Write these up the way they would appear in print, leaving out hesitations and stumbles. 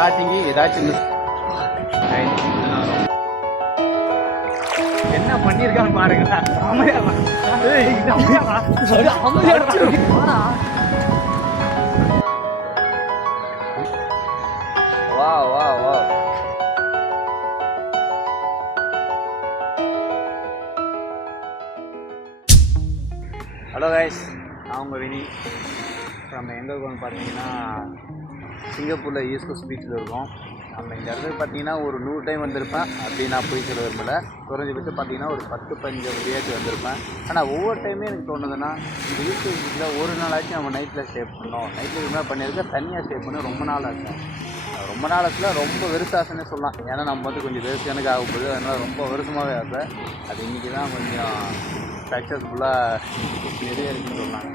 Starting ஏதாச்சும் என்ன பண்ணியிருக்கான்னு பாருங்க. வா வா வா. ஹலோ கைஸ், நான் உங்கள் வினி. நம்ம எங்கே இருக்கோம்னு பார்த்தீங்கன்னா சிங்கப்பூரில் ஈஸ்ட் கோஸ்ட் பீச்சில் இருக்கோம். நம்ம இந்த இடத்துக்கு பார்த்தீங்கன்னா ஒரு 100 டைம் வந்திருப்பேன். அப்படி நான் போய் சொல்ல விரும்பலை. குறைஞ்சபட்சம் பார்த்தீங்கன்னா ஒரு 10-15 டேஸ் வந்திருப்பேன். ஆனால் ஒவ்வொரு டைமே எனக்கு தோணுதுன்னா இந்த ஈஸ்ட் கோஸ்ட் பீச்சில் ஒரு நாளாச்சும் நம்ம நைட்டில் ஸ்டே பண்ணோம். நைட்டில் இதுமாதிரி பண்ணியிருக்கேன். தனியாக ஸ்டே பண்ண ரொம்ப நாள் ஆச்சு. ரொம்ப நாளத்தில் ரொம்ப வெறுசாசனே சொல்லலாம். ஏன்னா நம்ம வந்து கொஞ்சம் வெறுசானுக்கு ஆகும்போது அதனால் ரொம்ப வருஷமாகவே ஆசை. அது இன்றைக்கி தான் கொஞ்சம் சக்ஸஸ்ஃபுல்லாக நிறைய இருக்குன்னு சொன்னாங்க.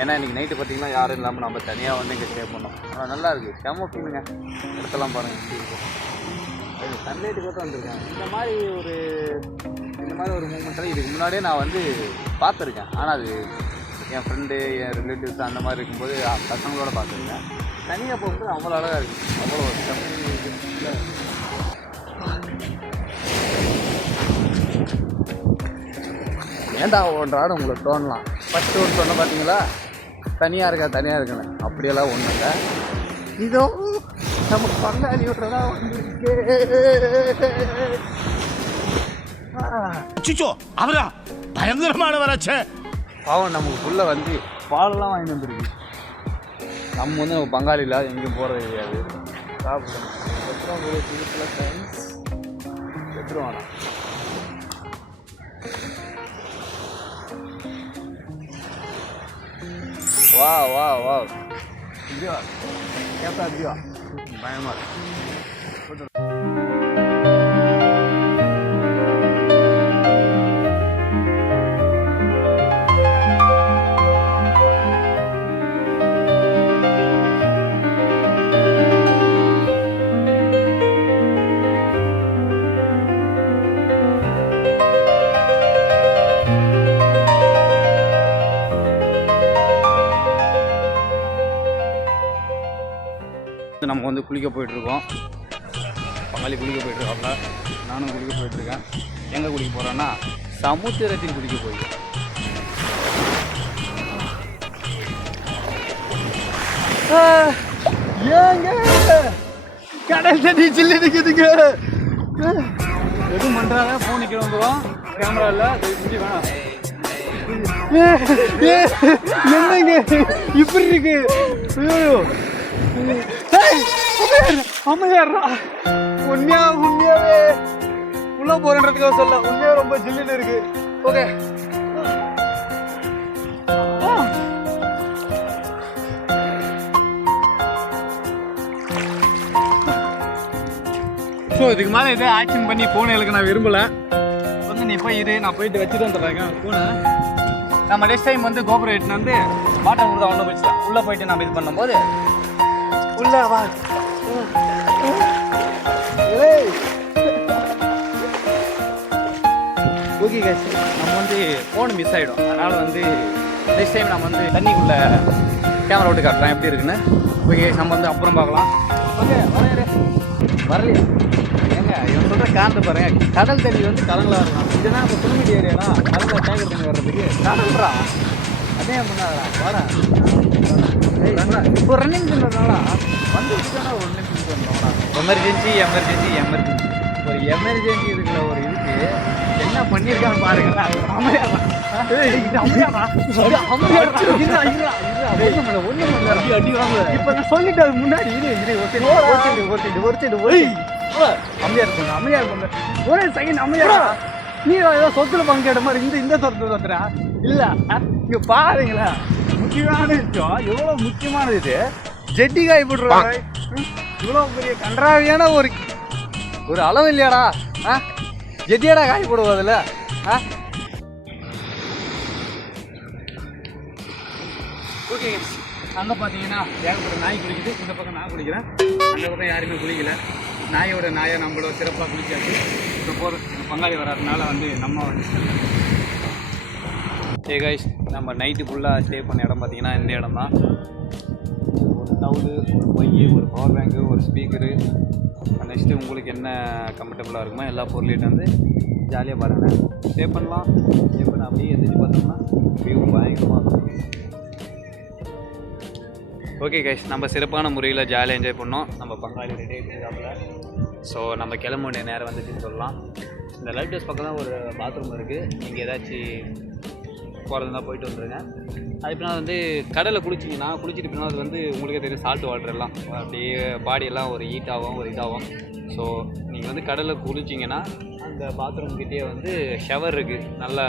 ஏன்னா இன்றைக்கி நைட்டு பார்த்திங்கன்னா யாரும் இல்லாமல் நம்ம தனியாக வந்து இங்கே ஸ்டே பண்ணோம். ஆனால் நல்லா இருக்குது, செம்ம ஃபீலுங்க. இடத்தெல்லாம் பாருங்கள் எப்படி இருக்குது. சன்லைட்டுக்கு தான் வந்திருக்கேன். இந்த மாதிரி ஒரு மூமெண்ட்டில் இதுக்கு முன்னாடியே நான் வந்து பார்த்துருக்கேன். ஆனால் அது என் ஃப்ரெண்டு, என் ரிலேட்டிவ்ஸ் அந்த மாதிரி இருக்கும்போது பசங்களோட பார்த்துருக்கேன். தனியாக போகும்போது அவ்வளோ அழகாக இருக்குது. அவ்வளோ ஏன்டா ஒன்றாடு உங்களுக்கு தோணலாம். ஃபஸ்ட்டு ஒரு சொன்ன பார்த்தீங்களா, தனியாக இருக்குன்னு. அப்படியெல்லாம் ஒன்றும் இல்லை. இதோ நமக்கு பங்காளி விட்றதா வந்துருக்கு. அவரா பயங்கரமானவராச்சே. பாவம் நமக்கு ஃபுல்ல வந்து பாலெல்லாம் வாங்கி வந்துருக்கு. நம்ம வந்து நம்ம பங்காளி இல்லாத எங்கேயும் போகிறது கிடையாது. சாப்பிடணும். எத்துருவானா வா வா வா. இப்படியா கேட்டா இப்படியா பயமா இருக்கு. நம்ம வந்து குளிக்க போயிட்டுருக்கோம். பங்காளி குளிக்க போயிட்டுருக்காப்ல, நானும் குளிக்க போயிட்டுருக்கேன். எங்கே குளிக்க போகிறேன்னா சமுத்திரத்தில் குளிக்க போயிருக்கேன். ஏங்க கடல் தண்ணி சில்லு நிற்குதுங்க. எதுவும் பண்ணுறாங்க, ஃபோன் நிற்க வந்துடும், கேமரா இல்லை, செஞ்சு வேணாம். என்னங்க இப்படி இருக்கு. ஐயோ அம்மையாரா, உண்மையாவே உள்ள போறன்றதுக்காக சொல்ல, உண்மையா ரொம்ப ஜில்லுன்னு இருக்கு. ஓகே ஸோ இதுக்கு மேலே எதாவது ஆக்ஷன் பண்ணி ஃபோனை எனக்கு நான் விரும்பலை. வந்து நீ போய் இரு, நான் போயிட்டு வச்சுட்டு வந்துடுறேன் ஃபோனை. நம்ம நெக்ஸ்ட் டைம் வந்து கோபுரம் எட்டுன்னு வந்து பாட்டம் கொடுத்தா ஒன்று போயிடுச்சு. உள்ளே போயிட்டு நம்ம இது பண்ணும்போது உள்ள வா. ஓகே கைஸ், நம்ம வந்து ஃபோன் மிஸ் ஆகிடும். அதனால் வந்து நெக்ஸ்ட் டைம் நம்ம வந்து தண்ணிக்குள்ளே கேமரா விட்டு காட்டுறேன் எப்படி இருக்குன்னு. ஓகே, நம்ம வந்து அப்புறம் பார்க்கலாம். ஓகே வரலையா ஏங்க இவன் சொல்கிற காரணத்தை பாருங்க. கடல் தண்ணி வந்து கடலில் வரலாம். இதுதான் இப்போ புதுமீடி ஏரியானா கடலில் டேங்கர் தண்ணி வர்றதுக்கு கடல்றா. அதே பண்ணாதா வாடா. இப்போ ரன்னிங் பண்ணுறதுனால வந்து ஒரு எமர்ஜென்சி ஒரு எமர்ஜென்சி இருக்கிற ஒரு இதுக்கு என்ன பண்ணியிருக்கான்னு பாருங்க. இப்ப நான் சொல்லிட்டு அது முன்னாடி அமைதியா இருப்பாங்க. ஒரே செகண்ட் அமைதியா. நீ ஏதோ சொத்துல பங்கேற்ற மாதிரி இந்த சொத்து சொத்துறா இல்ல. இங்க பாருங்களா, முக்கியமான விஷயம், எவ்வளவு முக்கியமானது இது. ஜெட்டி காய் போட்டுருவாங்க. இவ்வளவு பெரிய கன்றாவியான ஒரு அளவு இல்லையாடா. ஜெட்டியாடா காய் போடுவதில்ல. ஓகே, அங்கே பார்த்தீங்கன்னா ஏகப்பட்ட நாய் குளிக்குது. இந்த பக்கம் நான் குளிக்கிறேன், அந்த பக்கம் யாருமே குளிக்கல. நாயோட நாயை நம்மளோட சிறப்பாக குளிச்சாச்சு. இப்போ போகிற பங்காளி வராதுனால வந்து நம்ம வந்து கைஸ் நம்ம நைட்டு ஃபுல்லாக ஸ்டே பண்ண இடம் பார்த்தீங்கன்னா இந்த இடம் தான். டவுலு, ஒரு பை, ஒரு பவர் பேங்க்கு, ஒரு ஸ்பீக்கரு, நெக்ஸ்ட்டு உங்களுக்கு என்ன கம்ஃபர்டபுளாக இருக்குமோ எல்லா பொருளையும் வந்து ஜாலியாக பாருங்கள். ஸ்டே பண்ணலாம். ஸ்டே பண்ண அப்படியே எந்திரிச்சு பார்த்தோம்னா வியூ பயங்கரமாக இருக்கும். ஓகே கைஸ், நம்ம சிறப்பான முறையில் ஜாலியாக என்ஜாய் பண்ணோம். நம்ம பங்காளி ரெடி ஆகிட்டு. ஸோ நம்ம கிளம்ப வேண்டிய நேரம் வந்துச்சுன்னு சொல்லலாம். இந்த லைட் ஹவுஸ் பக்கம் தான் ஒரு பாத்ரூம் இருக்குது. நீங்கள் ஏதாச்சும் போகிறதுனா போயிட்டு வந்துடுங்க. அது பின்னால் வந்து கடலில் குளிச்சிட்டு பின்னால் அது வந்து உங்களுக்கே தெரியும் சால்ட் வாட்டர் எல்லாம் அப்படியே பாடியெல்லாம் ஒரு ஹீட்டாகும் ஒரு இதாகும். ஸோ நீங்கள் வந்து கடலில் குளிச்சிங்கன்னா அந்த பாத்ரூம் கிட்டே வந்து ஷவர் இருக்குது. நல்லா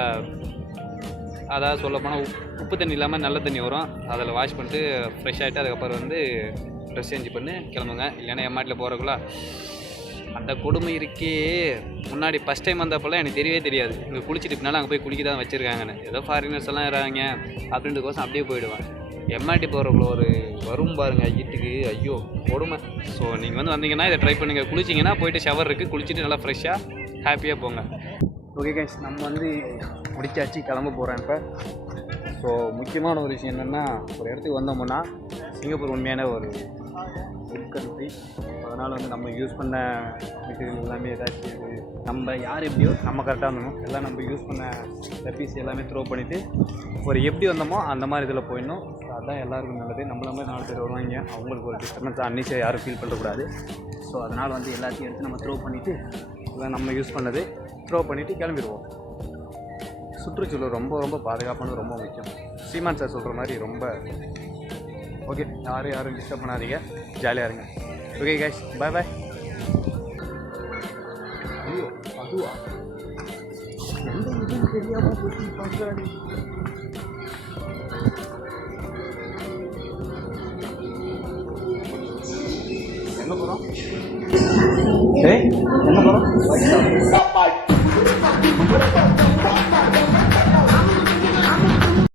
அதாவது சொல்லப்போனால் உப்பு தண்ணி இல்லாமல் நல்ல தண்ணி வரும். அதில் வாஷ் பண்ணிட்டு ஃப்ரெஷ் ஆகிட்டு அதுக்கப்புறம் வந்து ட்ரெஸ் சேஞ்ச் பண்ணி கிளம்புங்க. இல்லைன்னா எம்மாட்டில் போகிறக்குள்ள அந்த கொடுமை இருக்கே. முன்னாடி ஃபஸ்ட் டைம் வந்தப்போலாம் எனக்கு தெரியவே தெரியாது. இங்கே குளிச்சுட்டு பின்னால் அங்கே போய் குளிக்க தான் வச்சுருக்காங்கன்னு. ஏதோ ஃபாரினர்ஸ் எல்லாம் இருக்காங்க அப்படின்றதுக்கோசம் அப்படியே போயிடுவேன். எம்ஆர்டி போகிறக்குள்ள ஒரு வரும் பாருங்கள் வீட்டுக்கு, ஐயோ கொடுமை. ஸோ நீங்கள் வந்து வந்தீங்கன்னா இதை ட்ரை பண்ணுங்கள். குளிச்சிங்கன்னா போயிட்டு ஷவர் இருக்குது, குளிச்சுட்டு நல்லா ஃப்ரெஷ்ஷாக ஹாப்பியாக போங்க. ஓகே கைஸ், நம்ம வந்து முடிச்சாச்சு, கிளம்ப போகிறேன் இப்போ. ஸோ முக்கியமான ஒரு விஷயம் என்னென்னா, ஒரு இடத்துக்கு வந்தோம்னா சிங்கப்பூர் உண்மையான ஒரு குட் கண்ட்ரி. அதனால் வந்து நம்ம யூஸ் பண்ண மெட்டீரியல் எல்லாமே ஏதாச்சும் நம்ம யார் எப்படியோ நம்ம கரெக்டாக இருந்தோம். எல்லாம் நம்ம யூஸ் பண்ண பீஸ் எல்லாமே த்ரோ பண்ணிவிட்டு ஒரு எப்படி வந்தோமோ அந்த மாதிரி இதில் போயிடணும். ஸோ அதுதான் எல்லாருக்கும் நல்லது. நம்மள மாதிரி 4 பேர் வருவாங்க, அவங்களுக்கு ஒரு டிஸ்டர்பன்ஸ் அன்னிச்சை யாரும் ஃபீல் பண்ணக்கூடாது. ஸோ அதனால் வந்து எல்லாத்தையும் எடுத்து நம்ம த்ரோ பண்ணிவிட்டு எல்லாம் நம்ம யூஸ் பண்ணது த்ரோ பண்ணிவிட்டு கிளம்பிடுவோம். சுற்றுச்சூழல் ரொம்ப ரொம்ப பாதுகாப்பானது ரொம்ப முக்கியம். சீமான் சார் சொல்கிற மாதிரி ரொம்ப ஓகே. யாரும் டிஸ்டர்ப் பண்ணாதீங்க, ஜாலியாக இருங்க. ஓகே கைஸ், பாய் பாய். ஐயோ அதுவா எந்த இதுன்னு தெரியாமல் போய் பண்ணுறாடி. எங்கே போகிறோம்? என்ன போகிறோம்?